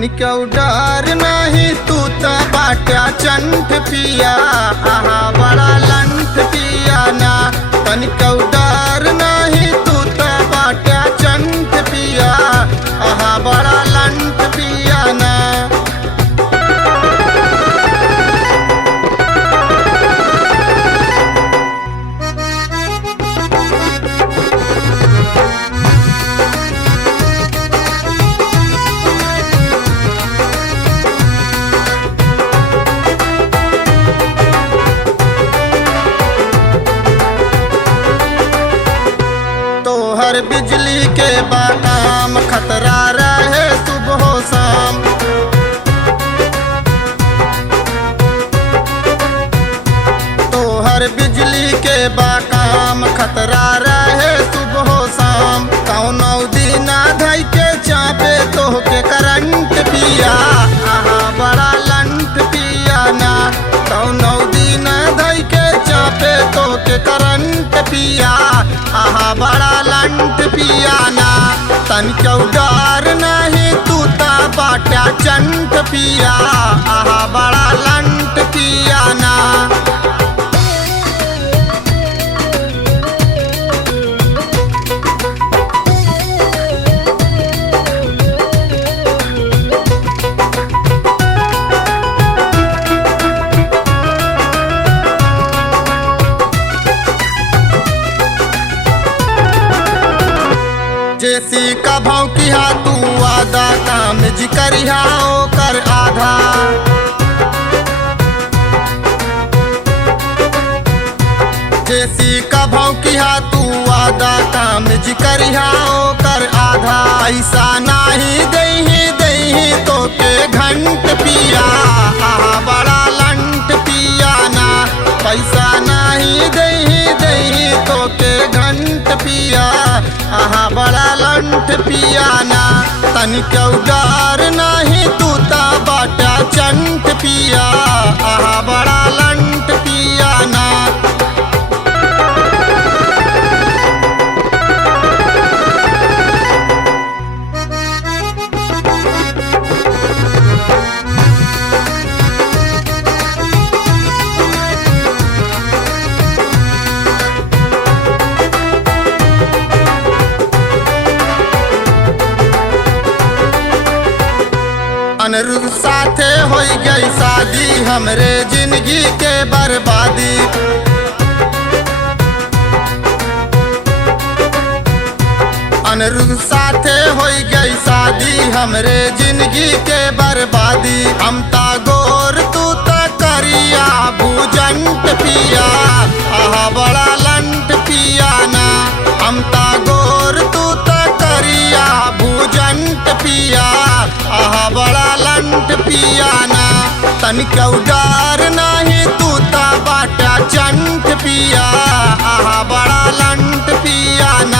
तनिका डर नहीं तू त बाटा चंठ पिया आहा बड़ा लंठ पिया ना। तनिका डर नहीं तू त बाटा चंठ पिया आहा बड़ा लंठ पिया ना। तोहर बिजली के बाकाम खतरा रहे सुबह शाम। तोहर बिजली के बाकाम खतरा रहे सुबह शाम। कौनो दीना धई के चापे तोहके करंट पिया आहा बड़ा लंठ पिया ना। कौनो दीना धई के चापे तोहके करंट पिया आहा बड़ा लंठ पिया ना। तनिका डर नहीं तू ता बाटा चंठ पिया आहा बड़ा लंठ पिया ना। जैसी का भाव किया तू आधा काम जी करिया कर आधा। जैसी का भाव किया तू आधा काम जी करिया कर आधा। ऐसा नहीं दही तो के घंट पिया आहा बड़ा लंठ पिया ना। पैसा नहीं दही तो के घंट पिया आहा बड़ा लंठ पिया ना। तनिका डर नहीं तू ता बाटा चंठ पिया आहा बड़ा लंठ पिया ना। अनिरुद्ध साथे हो गई शादी हमरे जिंदगी के बर्बादी। अनिरुद्ध साथे हो गई शादी हमरे जिंदगी के बर्बादी। हम ता गोर तू ता करिया भूजंट पिया आहा बड़ा लंठ पिया ना। हम ता गोर तू ता करिया भूजंट पिया आहा बड़ा लंठ पिया ना। तनिका डर नहीं तू ता बाटा चंठ पिया आहा बड़ा लंठ पिया ना।